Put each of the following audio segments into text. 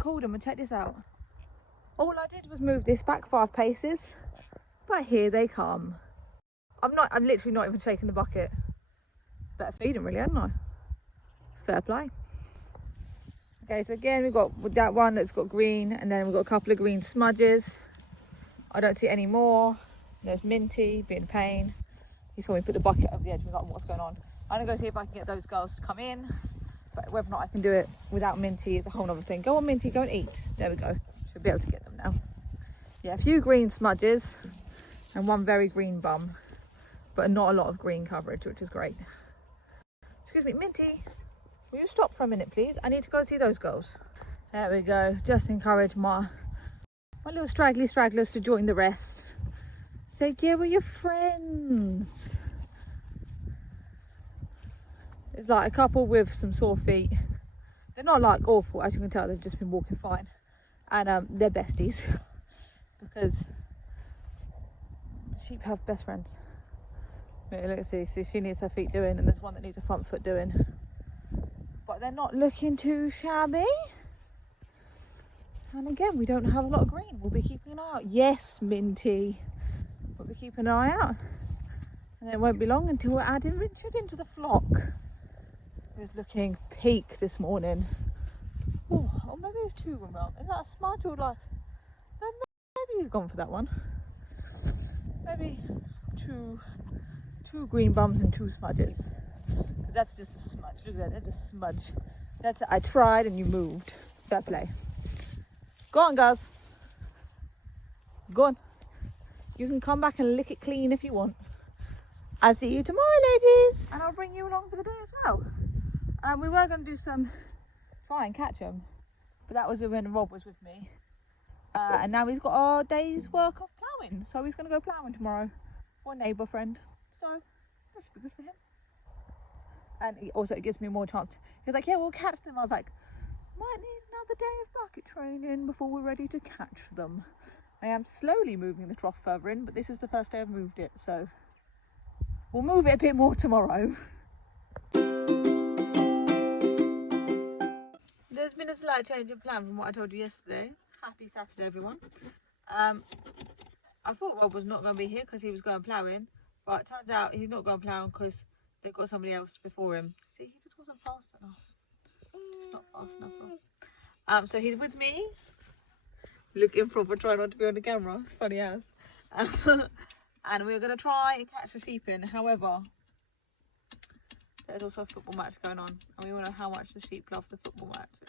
and called them, and check this out. All I did was move this back 5 paces, but here they come. I'm literally not even shaking the bucket. Better feed them really, hadn't I? Fair play. Okay, so again, we've got that one that's got green, and then we've got a couple of green smudges. I don't see any more. There's Minty being a pain. He saw me put the bucket over the edge and was like, what's going on? I'm gonna go see if I can get those girls to come in, but whether or not I can do it without Minty is a whole other thing. Go on, Minty, go and eat. There we go. Should be able to get them now. Yeah, a few green smudges and one very green bum, but not a lot of green coverage, which is great. Excuse me, Minty, will you stop for a minute, please? I need to go see those girls. There we go. Just encourage my little straggly stragglers to join the rest. Say, yeah, we're your friends. It's like a couple with some sore feet. They're not like awful, as you can tell, they've just been walking fine. And they're besties because sheep have best friends. Yeah, look, see, she needs her feet doing, and there's one that needs a front foot doing. But they're not looking too shabby. And again, we don't have a lot of green. We'll be keeping an eye out. Yes, Minty. We'll be keeping an eye out. And then it won't be long until we're adding Richard into the flock. Who's looking peak this morning. Oh, or maybe it's 2 green bum. Is that a smudge or like... No, maybe he's gone for that one. Maybe two green bums and 2 smudges. Because that's just a smudge. Look at that, that's a smudge. That's I tried and you moved. Fair play. Go on, girls. Go on. You can come back and lick it clean if you want. I'll see you tomorrow, ladies. And I'll bring you along for the day as well. We were going to do some... try and catch them. But that was when Rob was with me. And now he's got a day's work of ploughing. So he's going to go ploughing tomorrow for a neighbour friend. So that should be good for him. And it gives me more chance. He's like, yeah, we'll catch them. I was like, might need another day of bucket training before we're ready to catch them. I am slowly moving the trough further in, but this is the first day I've moved it, so we'll move it a bit more tomorrow. There's been a slight change of plan from what I told you yesterday. Happy Saturday, everyone. I thought Rob was not going to be here because he was going ploughing, but it turns out he's not going ploughing because they've got somebody else before him. See, he just wasn't fast enough. Just not fast enough, Rob. So he's with me. Looking proper, try not to be on the camera. It's funny as. And we're going to try and catch the sheep in. However, there's also a football match going on, and we all know how much the sheep love the football matches.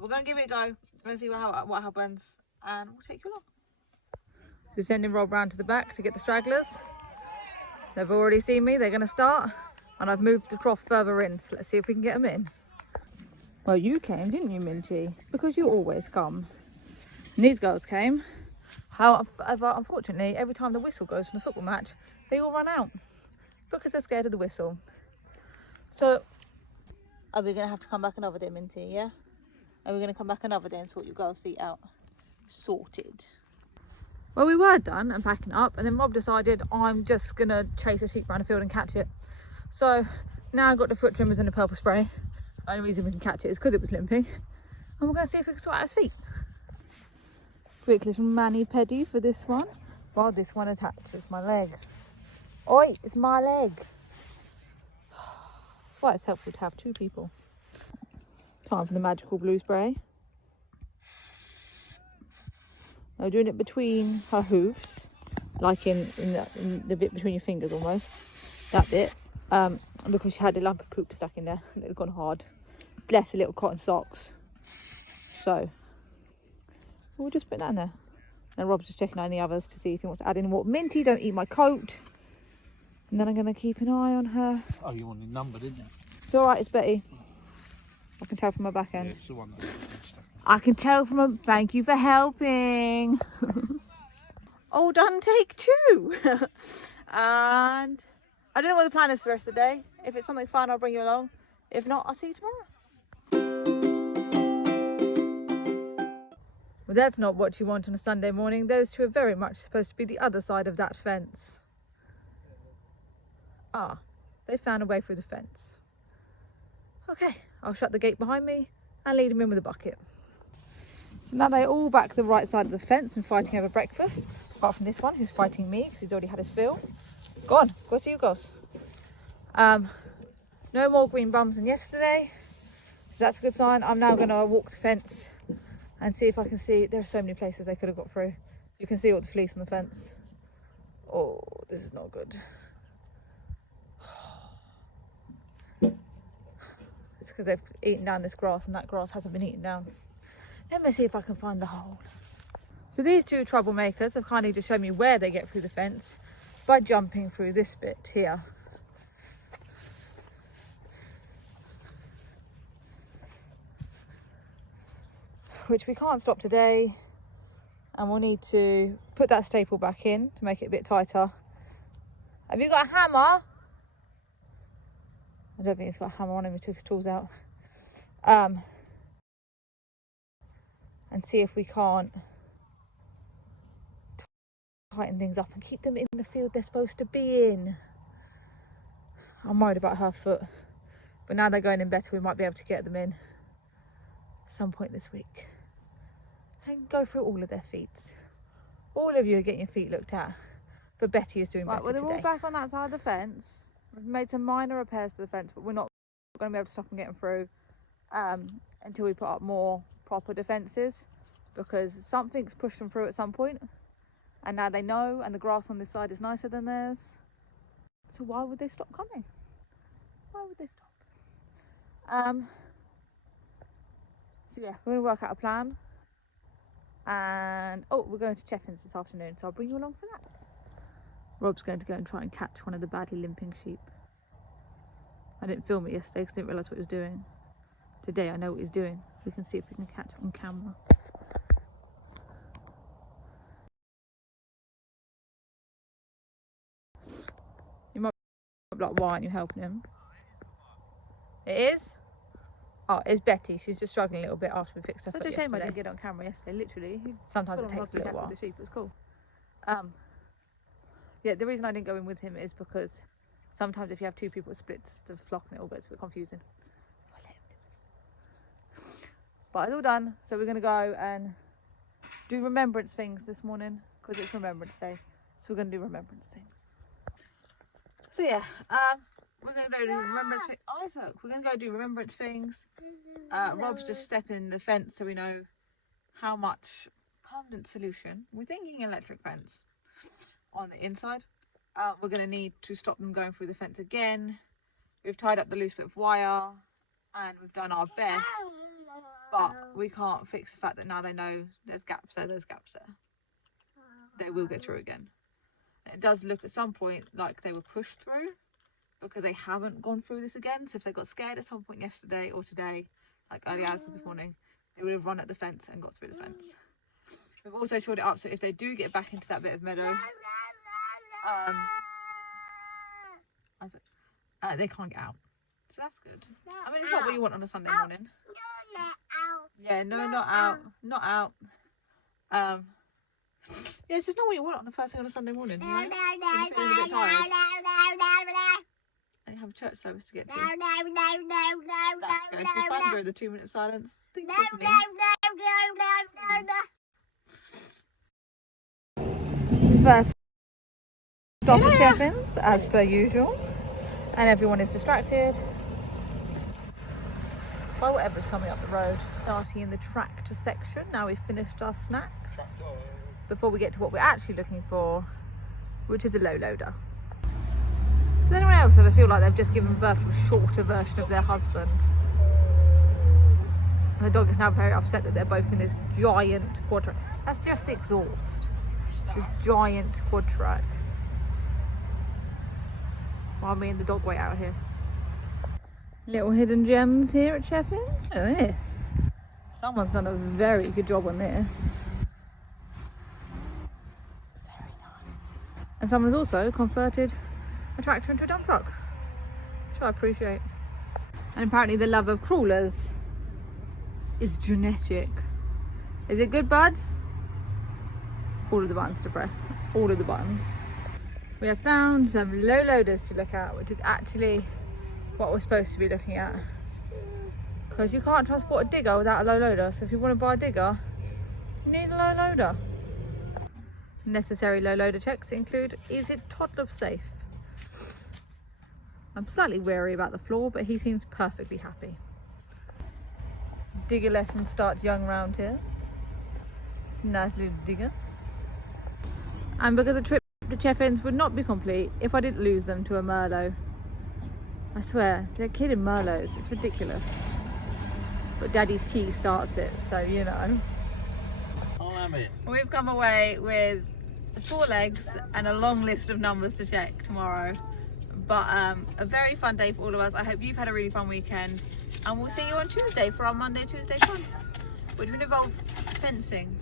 We're going to give it a go. We're going to see what happens, and we'll take you along. We're sending Rob round to the back to get the stragglers. They've already seen me. They're going to start, and I've moved the trough further in. So let's see if we can get them in. Well, you came, didn't you, Minty? Because you always come. And these girls came. However, unfortunately, every time the whistle goes from the football match, they all run out because they're scared of the whistle. So, are we going to have to come back another day, Minty, yeah? Are we going to come back another day and sort your girls' feet out? Sorted. Well, we were done and packing up, and then Rob decided I'm just going to chase a sheep around the field and catch it. So, now I've got the foot trimmers and the purple spray. The only reason we can catch it is because it was limping. And we're going to see if we can sort out his feet. Quick little mani-pedi for this one. While this one attaches my leg. Oi, it's my leg. That's why it's helpful to have 2 people. Time for the magical blue spray. I'm doing it between her hooves. Like in the bit between your fingers almost. That bit. Because she had a lump of poop stuck in there and it had gone hard. Bless her little cotton socks. So we'll just put that in there. And Rob's just checking out any others to see if he wants to add any more. Minty, don't eat my coat. And then I'm going to keep an eye on her. Oh, you wanted number, didn't you? It's alright, it's Betty. I can tell from her back end. Yeah, it's the one that's stuck. I can tell from her. Thank you for helping. All done, take 2. And I don't know what the plan is for the rest of the day. If it's something fun, I'll bring you along. If not, I'll see you tomorrow. Well, that's not what you want on a Sunday morning. Those 2 are very much supposed to be the other side of that fence. Ah, they found a way through the fence. Okay, I'll shut the gate behind me and lead him in with a bucket. So now they're all back to the right side of the fence and fighting over breakfast, apart from this one who's fighting me because he's already had his fill. Go on, go see you goes. No more green bums than yesterday, so that's a good sign. I'm now going to walk the fence and see if I can see. There are so many places they could have got through. You can see all the fleece on the fence. Oh, this is not good. It's because they've eaten down this grass and that grass hasn't been eaten down. Let me see if I can find the hole. So these two troublemakers have kindly just shown me where they get through the fence by jumping through this bit here. Which we can't stop today, and we'll need to put that staple back in to make it a bit tighter. Have you got a hammer? I don't think he's got a hammer on him, he took his tools out. And see if we can't tighten things up and keep them in the field they're supposed to be in. I'm worried about her foot, but now they're going in better, we might be able to get them in some point this week and go through all of their feet. All of you are getting your feet looked at, but Betty is doing better today. Well, they're all back on that side of the fence. We've made some minor repairs to the fence, but we're not going to be able to stop them getting through until we put up more proper defences, because something's pushed them through at some point, and now they know, and the grass on this side is nicer than theirs, so why would they stop coming? Why would they stop? So yeah, we're going to work out a plan, and oh, we're going to Cheffins this afternoon, so I'll bring you along for that. Rob's going to go and try and catch one of the badly limping sheep. I didn't film it yesterday because I didn't realise what he was doing. Today I know what he's doing. We can see if we can catch it on camera. You might be like, why aren't you helping him? It is? Oh, it's Betty. She's just struggling a little bit after we fixed her foot yesterday. Such a shame I didn't get it on camera yesterday, literally. Sometimes it takes a little while. The sheep. It was cool. Yeah, the reason I didn't go in with him is because sometimes if you have two people, it splits the flock and it all gets a bit confusing. But it's all done, so we're going to go and do remembrance things this morning because it's Remembrance Day. So we're going to do remembrance things. So yeah, we're going to go do remembrance things. Isaac, we're going to go do remembrance things. Rob's just stepping the fence so we know how much permanent solution. We're thinking electric fence on the inside. We're going to need to stop them going through the fence again. We've tied up the loose bit of wire and we've done our best, but we can't fix the fact that now they know there's gaps there, they will get through again. It does look at some point like they were pushed through because they haven't gone through this again. So if they got scared at some point yesterday or today, like early hours of this morning, they would have run at the fence and got through the fence. We've also shored it up so if they do get back into that bit of meadow, they can't get out. So that's good. I mean, it's not what you want on a Sunday morning. Yeah, no, not out. Not out. Yeah, it's just not what you want on the first thing on a Sunday morning, you know? When you're feeling a bit tired. And you have a church service to get to. That's going to be fun during the 2 minute of silence. Think of me. First stop at Cheffins, as per usual. And everyone is distracted by whatever's coming up the road. Starting in the tractor section. Now we've finished our snacks before we get to what we're actually looking for, which is a low loader. Does anyone else ever feel like they've just given birth to a shorter version of their husband? And the dog is now very upset that they're both in this giant quad track. That's just the exhaust. This giant quad track. While me and the dog wait out here. Little hidden gems here at Cheffins. Look at this. Someone's done a very good job on this. Very nice. And someone's also converted a tractor into a dump truck, which I appreciate. And apparently the love of crawlers is genetic. Is it good, bud? All of the buttons to press. All of the buttons. We have found some low loaders to look at, which is actually what we're supposed to be looking at. because you can't transport a digger without a low loader. So if you want to buy a digger, you need a low loader. Necessary low loader checks include, is it toddler safe? I'm slightly wary about the floor, but he seems perfectly happy. Digger lesson starts young round here. Nice little digger. And because the trip to Cheffins would not be complete if I didn't lose them to a Merlot. I swear, they're kidding Merlots, it's ridiculous. But Daddy's key starts it, so you know. I'll have it. We've come away with sore legs and a long list of numbers to check tomorrow. But a very fun day for all of us. I hope you've had a really fun weekend. And we'll see you on Tuesday for our Monday, Tuesday fun, which will involve fencing.